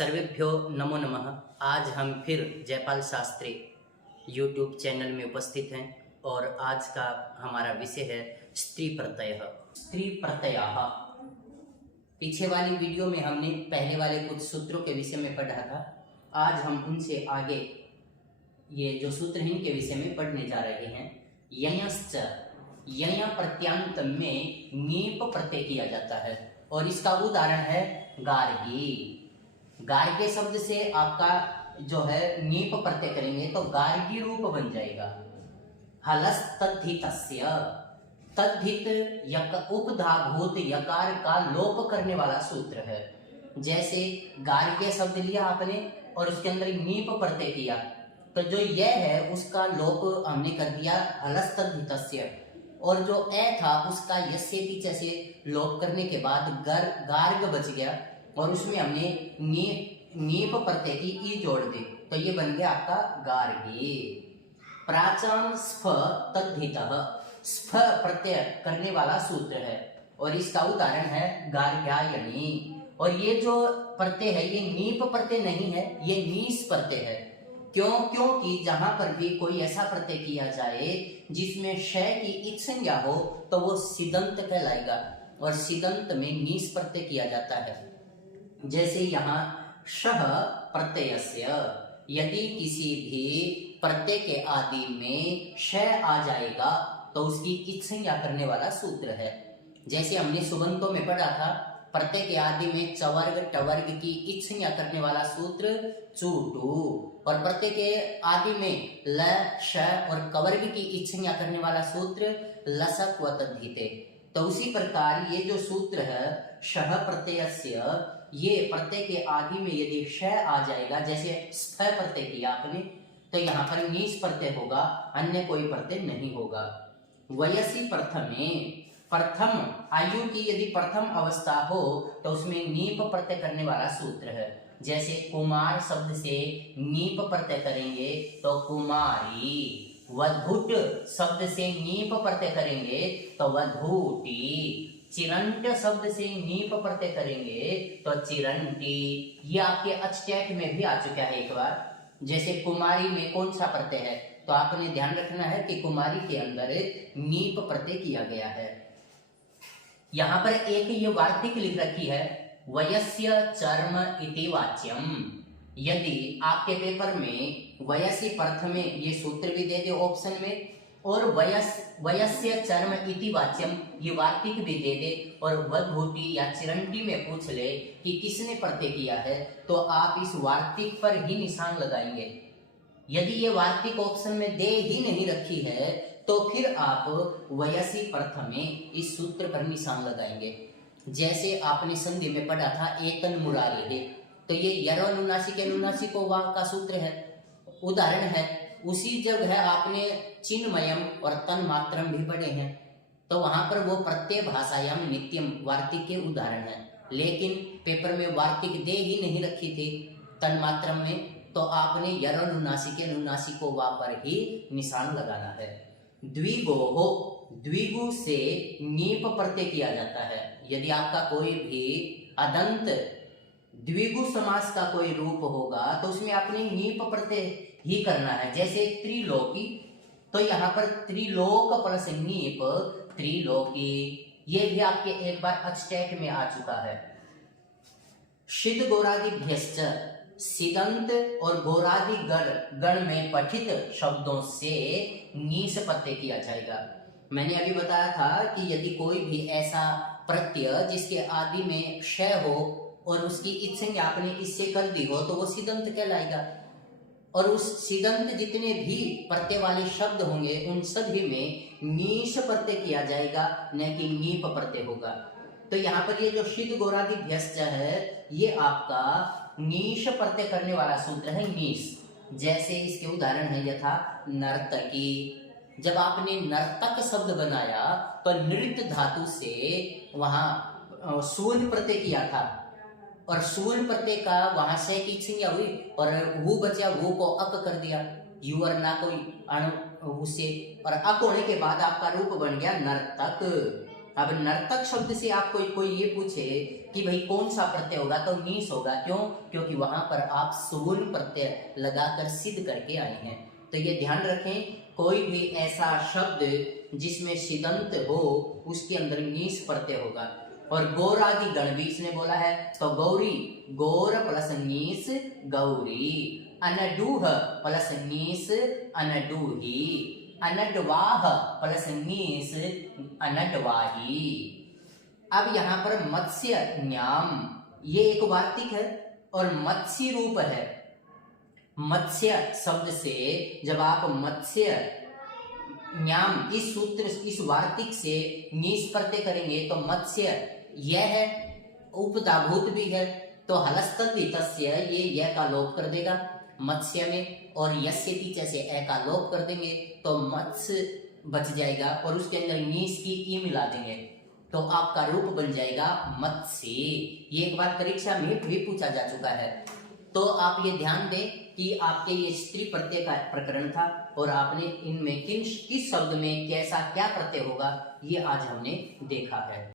सर्वेभ्यो नमो नमः। आज हम फिर जयपाल शास्त्री यूट्यूब चैनल में उपस्थित हैं और आज का हमारा विषय है स्त्री प्रत्यय। स्त्री प्रत्ययः। पीछे वाली वीडियो में हमने पहले वाले कुछ सूत्रों के विषय में पढ़ा था। आज हम उनसे आगे ये जो सूत्र हैं इनके विषय में पढ़ने जा रहे हैं। ययश्च, यय प्रत्यांत में नीप प्रत्यय किया जाता है और इसका उदाहरण है गार्गी। गार्गी शब्द से आपका जो है नीप प्रत्यय करेंगे तो गार्गी रूप बन जाएगा। हलस् तद्धितस्य, तद्धित यक उपधाभूत यकार का लोप करने वाला सूत्र है। जैसे गार्ग्य शब्द लिया आपने और उसके अंदर नीप प्रत्यय किया तो जो यह है उसका लोप हमने कर दिया हलस् तद्धितस्य, और जो ए था उसका यस्येति च से लोप करने के बाद गार्ग बच गया और उसमें हमने नीप प्रत्यय की ई जोड़ दी तो ये बन गया आपका गार्गी। प्राचम स्फ तद्धितः, स्फ प्रत्यय करने वाला सूत्र है और इसका उदाहरण है गार्ग्यायनी। और ये जो प्रत्यय है ये नीप प्रत्यय नहीं है, ये नीस प्रत्यय है। क्योंकि जहां पर भी कोई ऐसा प्रत्यय किया जाए जिसमें शय की इच संज्ञा हो तो वो सिदंत कहलाएगा और सिदंत में नीस प्रत्यय किया जाता है। जैसे यहाँ शह प्रत्ययस्य, यदि किसी भी प्रत्यय के आदि में शय आ जाएगा तो उसकी इच संज्ञा करने वाला सूत्र है। जैसे हमने सुबंतों में पढ़ा था प्रत्यय के आदि में चवर्ग टवर्ग की इच संज्ञा करने वाला सूत्र चूटू, और प्रत्यय के आदि में ल श और कवर्ग की इच संज्ञा करने वाला सूत्र लसक व तद्धिते। तो उसी प्रकार ये जो सूत्र है शह प्रत्ययस्य, ये प्रत्यय के आदि में यदि श आ जाएगा, जैसे स्थ प्रत्यय किया आपने तो यहाँ पर नीस प्रत्यय होगा, अन्य कोई प्रत्यय नहीं होगा। वयसी प्रथमे, प्रथम आयु की यदि प्रथम अवस्था हो तो उसमें नीप प्रत्यय करने वाला सूत्र है। जैसे कुमार शब्द से नीप प्रत्यय करेंगे तो कुमारी, वधुट शब्द से नीप प्रत्यय करेंगे तो वधूटी, चिरंट शब्द से नीप प्रत्यय करेंगे तो चिरंटी। ये आपके अचटैट में भी आ चुका है एक बार। जैसे कुमारी में कौन सा प्रत्यय है तो आपने ध्यान रखना है कि कुमारी के अंदर नीप प्रत्यय किया गया है। यहाँ पर एक ये वार्तिक लिख रखी है वयस्य चर्म इति वाच्यम। यदि आपके पेपर में वयसी प्रथमे ये सूत्र भी दे दे ऑप्शन में और वयस्य चर्म इति वाच्यम ये वार्तिक भी दे दे और वधूटी या चिरंटी में पूछ ले कि किसने प्रत्यय किया है तो आप इस वार्तिक पर ही निशान लगाएंगे। यदि ये वार्तिक ऑप्शन में दे ही नहीं रखी है तो फिर आप वयसी प्रथमे इस सूत्र पर निशान लगाएंगे। जैसे आपने संधि में पढ़ा था एतन मुरारे, तो ये यरोनुनासिक अनुनासिक वाक का सूत्र है, उदाहरण है। उसी जगह आपने चिन्मयम और तन मात्रम भी पढ़े हैं तो वहां पर वो प्रत्यय भाषायाम नित्यम वार्तिक के उदाहरण है, लेकिन पेपर में वार्तिक दे ही नहीं रखी थी तन मात्रम में, तो आपने यरोनुनासिक अनुनासिको वा पर ही निशान लगाना है। द्विगोहो, द्विगु से नीप प्रत्यय किया जाता है। यदि आपका कोई भी अदंत द्विगु समास का कोई रूप होगा तो उसमें आपने नीप प्रत्यय ही करना है। जैसे त्रिलोकी, तो यहाँ पर त्रिलोक प्लस नीप त्रिलोकी, ये भी आपके एक बार अचटैट में आ चुका है। सिद्ध गोरादिभ्यश्च, सिदंत और गोरादि गण में पठित शब्दों से नीस प्रत्यय किया जाएगा। मैंने अभी बताया था कि यदि कोई भी ऐसा प्रत्यय जिसके आदि में श हो और उसकी इच संज्ञा आपने इससे कर दी हो तो वो सिदंत कहलाएगा, और उस सिदंत जितने भी प्रत्यय वाले शब्द होंगे उन सभी में नीस प्रत्यय किया जाएगा, न कि नीप प्रत्यय होगा। तो यहाँ पर ये जो सिद्ध गोरादिभ्यश्च है ये आपका नीश प्रत्यय करने वाला सूत्र है नीस। जैसे इसके उदाहरण है यथा नर्तकी, जब आपने नर्तक शब्द बनाया तो नृत्य धातु से वहां सून प्रत्यय किया था और सून प्रत्यय का वहां से की संज्ञा हुई और वो बचा, वो को अक कर दिया, यू और ना कोई अणु उससे, और अक होने के बाद आपका रूप बन गया नर्तक। अब नर्तक शब्द से आपको कोई ये पूछे कि भाई कौन सा प्रत्यय होगा, तो नीस होगा। क्यों? क्योंकि वहां पर आप सुगुण प्रत्यय लगाकर सिद्ध करके आए हैं। तो ये ध्यान रखें, कोई भी ऐसा शब्द जिसमें सिदंत हो उसके अंदर नीस प्रत्यय होगा। और गौरादि गण भी इसने बोला है, तो गौरी, गौर प्लस नीस गौरी, अनडूह प्लस नीस अनडूही, अनडवाह प्लस नीस अनडवाही। अब यहाँ पर मत्स्य न्याम, ये एक वार्तिक है और मत्स्य रूप है। मत्स्य शब्द से जब आप मत्स्य न्याम इस सूत्र, इस वार्तिक से नीस प्रत्यय करेंगे तो मत्स्य यह है, उपधाभूत भी है, तो हलस्तद तस्य, ये यह का लोप कर देगा मत्स्य में, और यस्य पीछे से ए का लोप कर देंगे तो मत्स्य बच जाएगा, और उसके अंदर नीस की ई मिला देंगे तो आपका रूप बन जाएगा मत्स्य। ये एक बार परीक्षा में भी पूछा जा चुका है। तो आप ये ध्यान दें कि आपके ये स्त्री प्रत्यय का प्रकरण था और आपने इनमें किस शब्द में कैसा क्या प्रत्यय होगा ये आज हमने देखा है।